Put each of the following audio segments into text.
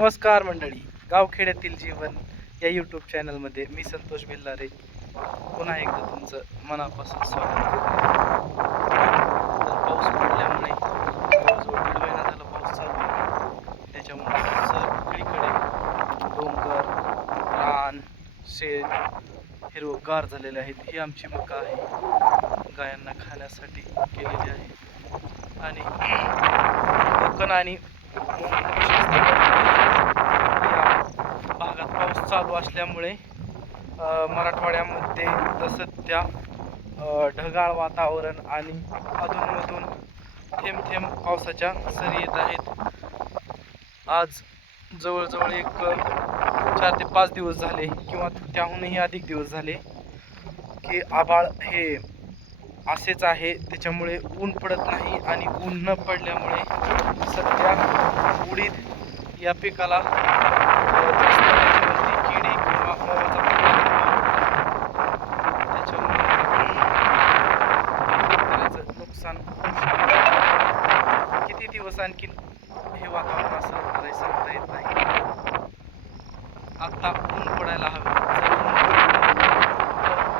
नमस्कार मंडळी. गावखेड्यातील जीवन या यूट्यूब चॅनलमध्ये मी संतोष भिल्लारे. पुन्हा एकदा तुमचं मनापासून स्वागत तर पाऊस पडल्यामुळे जवळजवळ दीड महिना झाला पाऊस चालू आहे. त्याच्यामुळे सगळीकडे डोंगर रान शेत हिरवगार झालेले आहेत. ही आमची मका आहे. गायांना खाण्यासाठी केलेली आहे. आणि कोकण आणि चालू असल्यामुळे मराठवाड्यामध्ये तसंच त्या ढगाळ वातावरण आणि अधूनमधून थेंब थेंब पावसाच्या सरी येत आहेत. आज जवळजवळ एक चार ते पाच दिवस झाले किंवा त्याहूनही अधिक दिवस झाले की आभाळ हे असेच आहे. त्याच्यामुळे ऊन पडत नाही आणि ऊन न पडल्यामुळे सध्या उडीद या पिकाला आणखीन हे वातावरण असं होणार सांगता येत नाही. आत्ता ऊन पडायला हवं.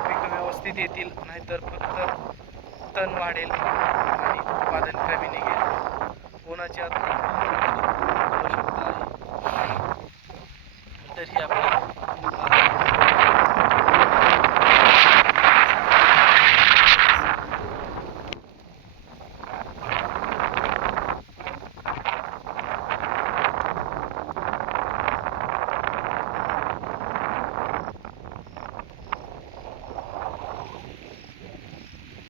पीक व्यवस्थित येतील नाहीतर फक्त तण वाढेल आणि उत्पादन कमी निघेल. उन्हाची आता आवश्यकता आहे तर ही आपली